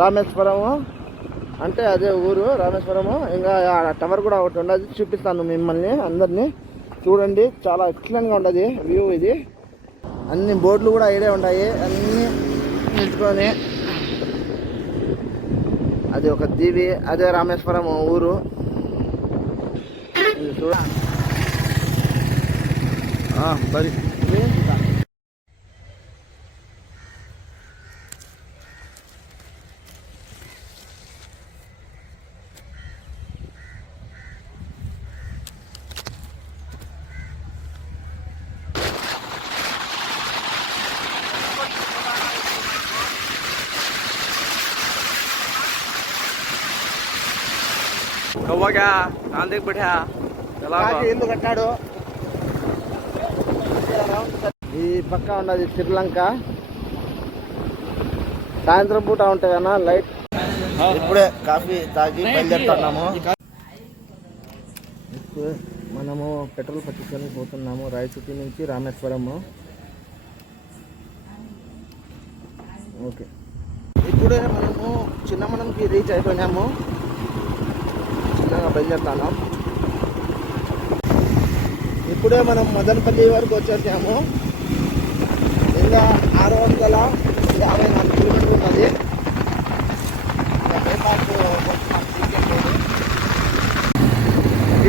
రామేశ్వరము అంటే అదే ఊరు రామేశ్వరము. ఇంకా టవర్ కూడా ఒకటి ఉండదు, చూపిస్తాను మిమ్మల్ని అందరినీ. చూడండి, చాలా ఎక్సలెంట్గా ఉండదు వ్యూ ఇది. అన్ని బోర్డులు కూడా ఇడే ఉన్నాయి, అన్నీ నిలుచుకొని. అది ఒక దీవి, అదే రామేశ్వరం ఊరు. చూడ బరి ఇల్లు కట్టాడు. ఈ పక్క ఉన్నది శ్రీలంక. సాయంత్రం పూట ఉంటాయి అన్న లైట్. ఇప్పుడే కాఫీ తాగి బయలుదేరుతున్నాము. ఇప్పుడు మనము పెట్రోల్ పట్టించుకొని పోతున్నాము రాయచూటి నుంచి రామేశ్వరము. ఓకే, ఇప్పుడే మనము చిన్నమనంకి రీచ్ అయిపోయినాము. చిన్నగా బయలుదేరుతున్నాం. ఇప్పుడే మనం మదనపల్లి వరకు వచ్చేసాము. ఇంకా 654 కిలోమీటర్లు ఉన్నది.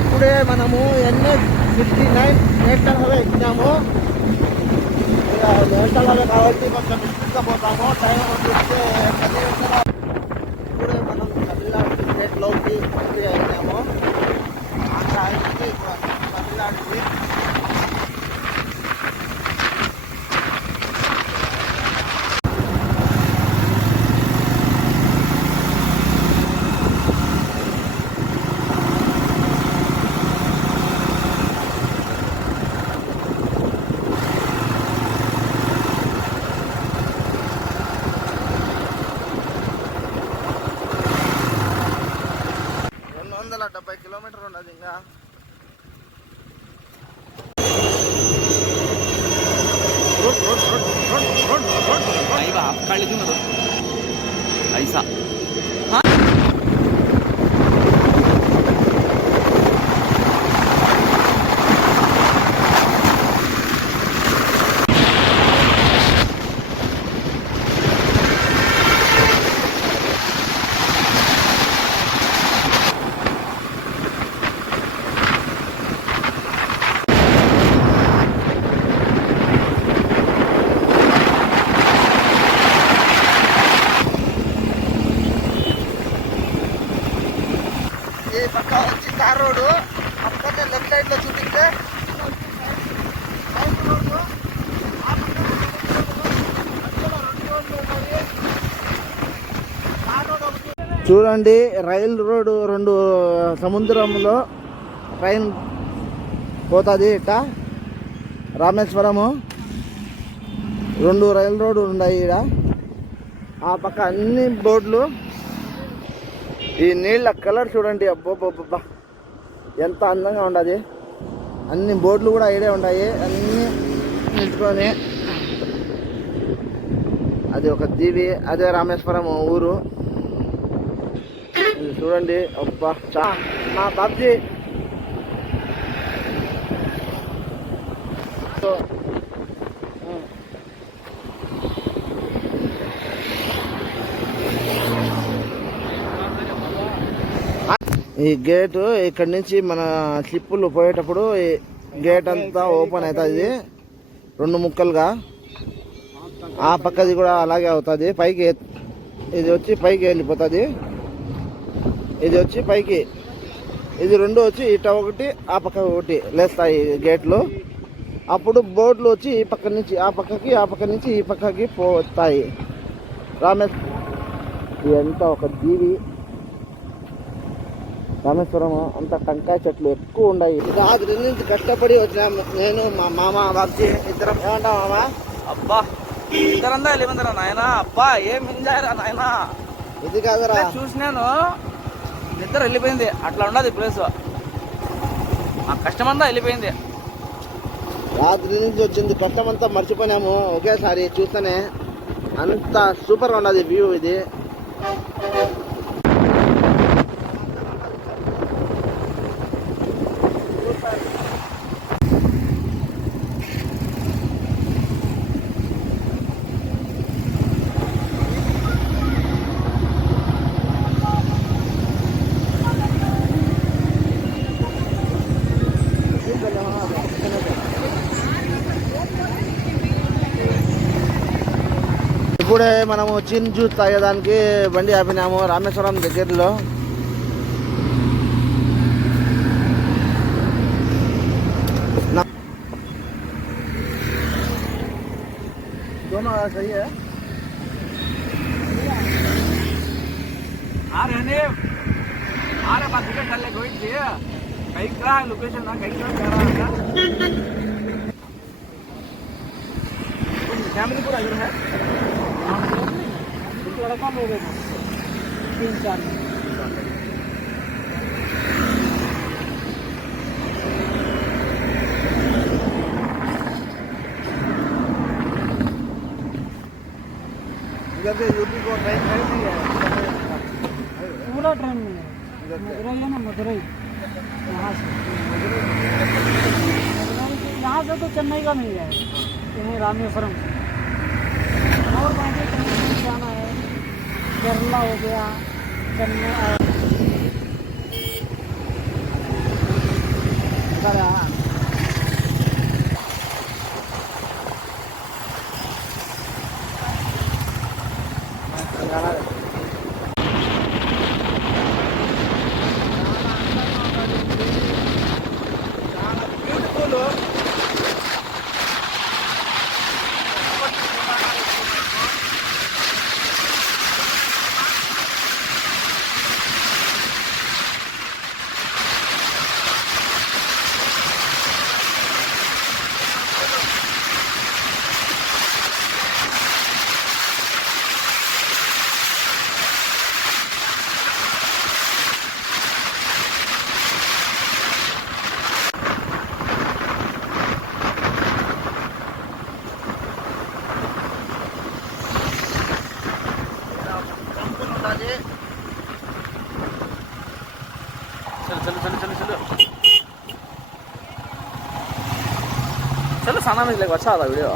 ఇప్పుడే మనము NH-59 నేషనల్ హైవే ఎక్కినాము. ఇక నేషనల్ హైవే కాబట్టి కొంచెం స్పీడ్గా పోతాము. టైం వచ్చేస్తే 10 నిమిషాలు. ఇప్పుడే మనం తమిళనాడు స్టేట్లోకి ఎంట్రీ అయినాము. ఆంధ్రాకి తమిళనాడుకి. కిలోమీటర్ ఉన్నది ఇంకా. ऐसा పక్క వచ్చి తార్ రోడ్డు. అప్పటికే లెఫ్ట్ సైడ్ లో చూపిస్తే చూడండి, రైల్ రోడ్డు 2 సముద్రంలో ట్రైన్ పోతుంది. ఇట్ట రామేశ్వరము 2 రైల్ రోడ్డు ఉన్నాయి ఈడ. ఆ పక్క అన్ని బోర్డులు. ఈ నీళ్ళ కలర్ చూడండి, అబ్బోబ్బా ఎంత అందంగా ఉండదు. అన్ని బోర్డులు కూడా ఇడే ఉన్నాయి, అన్నీ నిలుచుకొని. అది ఒక దీవి, అదే రామేశ్వరం ఊరు. చూడండి, అబ్బా మా బాబ్జీ. ఈ గేటు ఇక్కడ నుంచి మన స్లిప్పులు పోయేటప్పుడు ఈ గేట్ అంతా ఓపెన్ అవుతుంది 2 ముక్కలుగా. ఆ పక్కది కూడా అలాగే అవుతుంది. పైకి ఇది వచ్చి పైకి వెళ్ళిపోతుంది, ఇది వచ్చి పైకి. ఇది 2 వచ్చి ఇట ఒకటి ఆ పక్క ఒకటి లేస్తాయి గేట్లు. అప్పుడు బోట్లు వచ్చి ఈ పక్క నుంచి ఆ పక్కకి, ఆ పక్క నుంచి ఈ పక్కకి పోతాయి. ఇదంతా ఒక దీవి. రామేశ్వరం అంతా టెంకాయ చెట్లు ఎక్కువ ఉన్నాయి. రాత్రి నుంచి కష్టపడి వచ్చినాము నేను, మా మామ, బాబ్జీ ఇద్దరం. ఏమంటా మామ? అబ్బా ఇద్దరందా వెళ్ళిపోతారా నాయన. అబ్బా ఏం ఎంజాయ్ రా నాయన. ఇది కాదురా, చూసినాను నిద్ర వెళ్ళిపోయింది. అట్లా ఉండదు ఈ ప్లేస్. ఆ కష్టమంతా వెళ్ళిపోయింది. రాత్రి నుంచి వచ్చింది కష్టమంతా మర్చిపోయినాము ఒకేసారి చూస్తేనే. అంత సూపర్ ఉన్నది వ్యూ ఇది. ఇప్పుడే మనము చిన్ జ్యూస్ తాగేదానికి బండి ఆపినాము రామేశ్వరం దగ్గరలో. दोनों सही है. अरे बात टिकट डालने कोई थी कहीं का लोकेशन ना कहीं का कह रहा था फैमिली पूरा इधर है लड़का लोग 3-4 इधर से यूपी को ट्रेन नहीं है पूरा ट्रेन में है मदुरई है ना मदुरई यहाँ से यहाँ से तो चेन्नई का नहीं है यहीं रामेश्वरम और बाकी कहीं जाना है केरला हो गया चेन्नई चलो साना में लगा अच्छा था वीडियो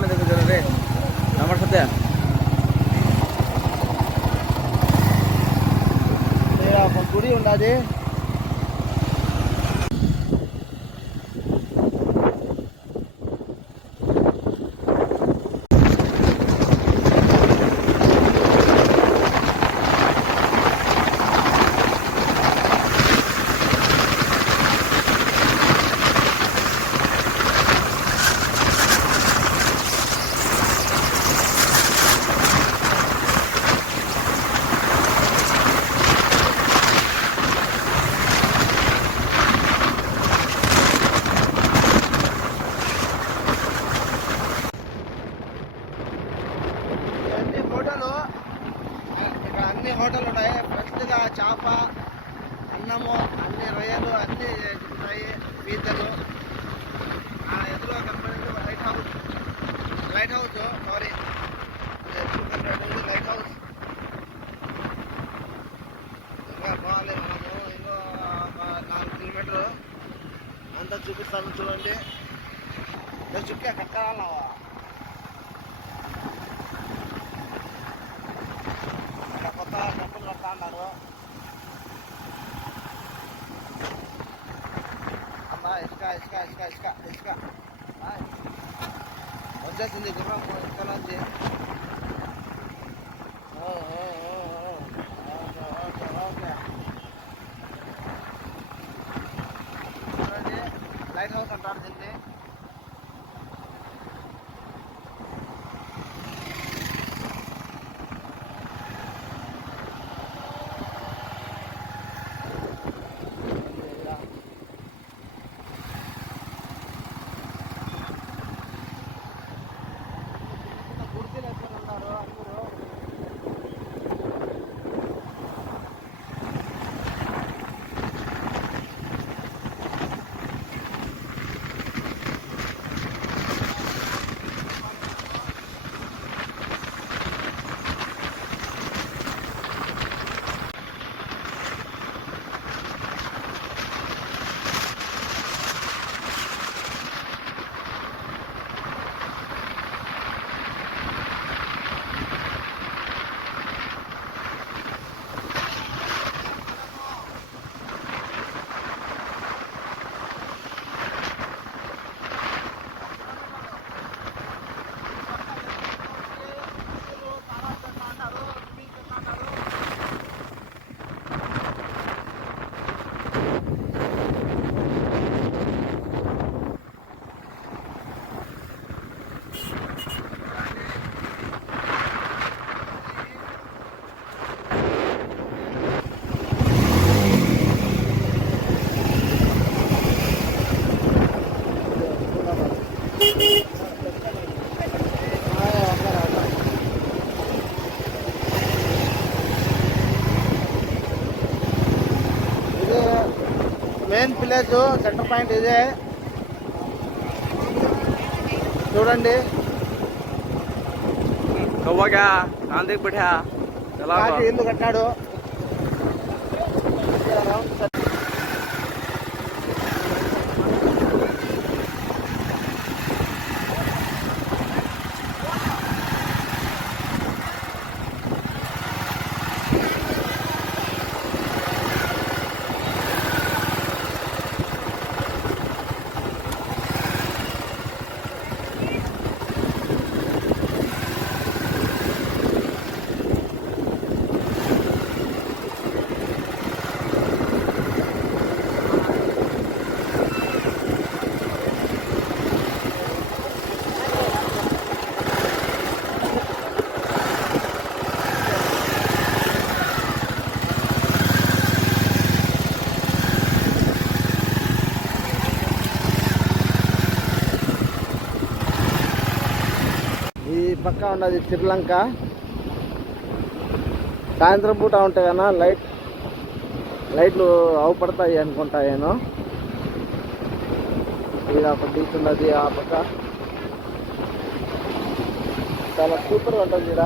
में देखो जरा रे नंबर सत्या గుడి ఉన్నది. అన్ని హోటల్ ఉన్నాయి. ఫ్రెష్గా చేప అన్నము అన్ని రొయ్యలు అన్నీ ఉంటాయి. పీతలు ఎదురుగా కనపడేది లైట్ హౌస్ సారీ ఎదురు కనపడేది లైట్ హౌస్. ఇంకా పోవాలి మనము ఇంకో 4 కిలోమీటర్లు అంతా చూపిస్తాను చూడండి. చుక్కా కట్టాలన్నావా కొత్త టెంపుల్ కడతా అన్నారు. అమ్మా ఇసుక ఇసుక ఇసుక ఇసుక ఇసుక వచ్చేసింది గుర్రం ఇసుక నుంచి. ఓకే చూడండి లైట్ హౌస్ అంటారు దీన్ని. ఇది మెయిన్ ప్లేస్, సెంటర్ పాయింట్ ఇదే చూడండి. కవ్వగా కాంతికి పెట్టా ఎలా కాకి ఇల్లు కట్టాడు. ఈ పక్క ఉన్నది శ్రీలంక. సాయంత్రం పూట ఉంటాయి కన్నా లైట్లు అవుపడతాయి అనుకుంటా నేను. ఇక్కడ ఒక బీచ్ ఉన్నది ఆ పక్క, చాలా సూపర్గా ఉంటుంది ఇక్కడ.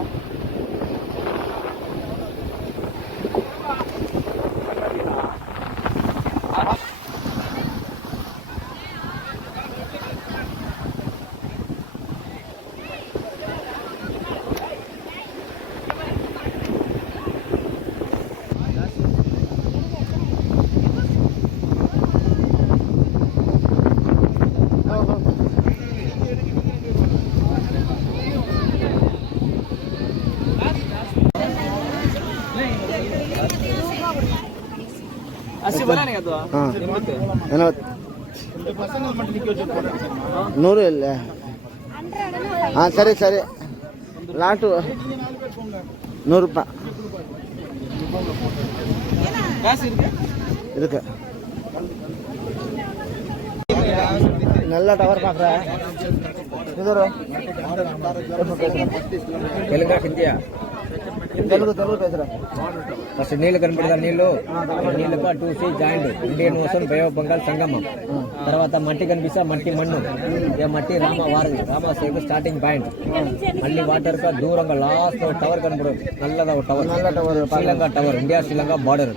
अस्सी बना नहीं तो ನೂರು ಇಲ್ಲ. ಹಾಂ ಸರಿ ಸರಿ, ಲಾಟು 100 ರೂಪಾಯಿ ಇದಕ್ಕೆ. నల్ల టవర్ కాకరా ఇదరు తెలుగు హిందీయా? తెలుగు పేసరా. ఫస్ట్ నీళ్ళు కనపడదా? నీళ్ళకు two sea joint Indian ocean bay of Bengal సంగమం. తర్వాత మట్టి కనిపిస్తా, మట్టి మన్ను ఏ మట్టి రామసేకు స్టార్టింగ్ పాయింట్. మళ్ళీ వాటర్ కా దూరంగా లాస్ట్ టవర్ కనపడదు, నల్లదా tower. Sri Lanka tower, India Sri Lanka border.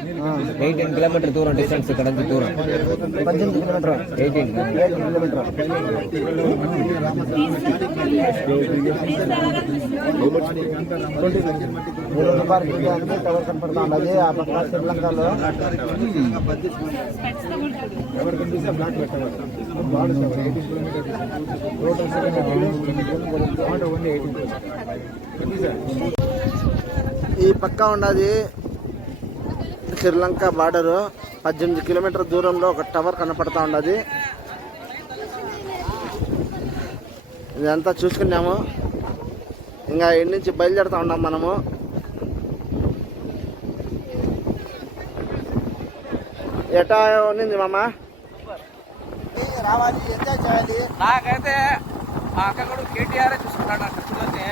18 kilometre దూరం డిస్టెన్స్ ఇక్కడ నుంచి దూరం. 18 కిలోమీటర్. 18 కిలోమీటర్. రూపాయలు టవర్ కనపడతా ఉన్నది ఆ పక్క శ్రీలంకలో. ఈ పక్క ఉన్నది శ్రీలంక బార్డరు. 18 కిలోమీటర్ దూరంలో ఒక టవర్ కనపడతా ఉన్నది. ఇదంతా చూసుకున్నాము. ఇంకా ఇక్కడి నుంచి బయలుదేరుతా ఉన్నాం మనము. ఎటా ఉన్నింది మామ? రావాలి, ఎంజాయ్ చేయాలి. నాకైతే మా అక్క కూడా కేటీఆర్ చూసుకుంటాడు ఆ ఖర్చులన్నీ.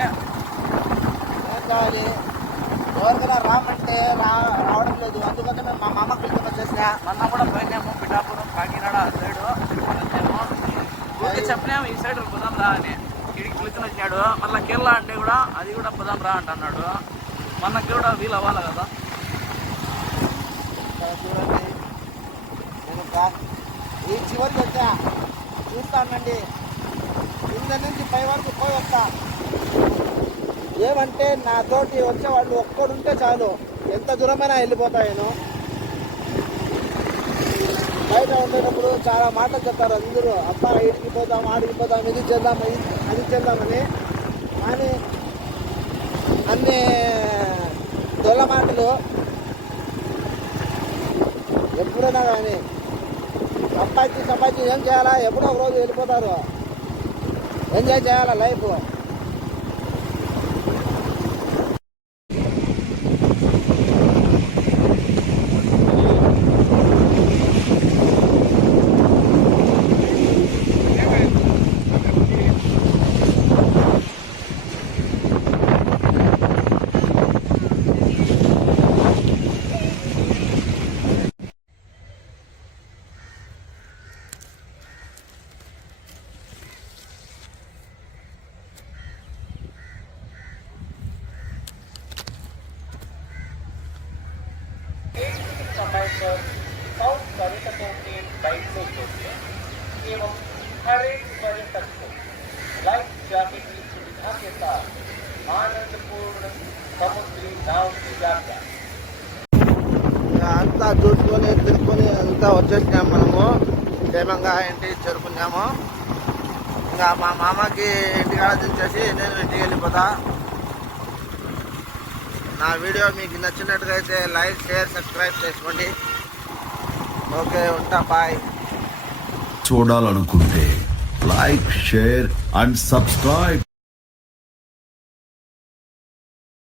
ఏం కావాలి? ఎవరికైనా రామంటే రావడం లేదు. అందుకని మేము మా మామ పిల్లలు వచ్చేసినా. మొన్న కూడా పోయినాము పిఠాపురం, కాకినాడ ఆ సైడు వచ్చాము. ఊరికి చెప్పినాము ఈ సైడ్ పోదాం రా అని. ఇడికి పిలుచుని వచ్చినాడు. మళ్ళీ కేరళ అంటే కూడా అది కూడా పోదాం రా అంటున్నాడు. మనకి కూడా వీలు అవ్వాలి కదా. చూడండి, నేను ఈ చివరికి వచ్చా, చూస్తానండి. కింద నుంచి పై వరకు పోయి వస్తా. ఏమంటే నాతోటి వచ్చేవాళ్ళు ఒక్కడుంటే చాలు, ఎంత దూరమైనా వెళ్ళిపోతాను. బయట ఉండేటప్పుడు చాలా మాటలు చెప్తారు అందరూ. అబ్బా ఇడికి పోదాం, ఆడికి పోదాం, ఇది చేద్దాం, అది చేద్దామని. కానీ అన్ని దొల్ల మాటలు. ఎప్పుడైనా కానీ సంపాదించి ఏం చేయాలా? ఎప్పుడో ఒక రోజు వెళ్ళిపోతారు. ఎంజాయ్ చేయాలా లైఫ్. साउथ पर्यटकों के बैठने के लिए एवं हर एक पर्यटक को लाइफ जैकेट की सुविधा के साथ आनंदपूर्ण समुद्री नाव की यात्रा। ఇంకా అంతా చూసుకొని తిరుక్కొని అంతా వచ్చేసినాము మనము క్షేమంగా ఇంటికి చేరుకున్నాము. ఇంకా మా మామకి ఇంటికాడ దించేసి నేను ఇంటికి వెళ్ళిపోతా. నా వీడియో మీకు నచ్చినట్టుగా అయితే లైక్ షేర్ సబ్స్క్రైబ్ చేసుకోండి. ఓకే, ఉంటా, బాయ్. చూడాలనుకుంటే లైక్ షేర్ అండ్ సబ్స్క్రైబ్.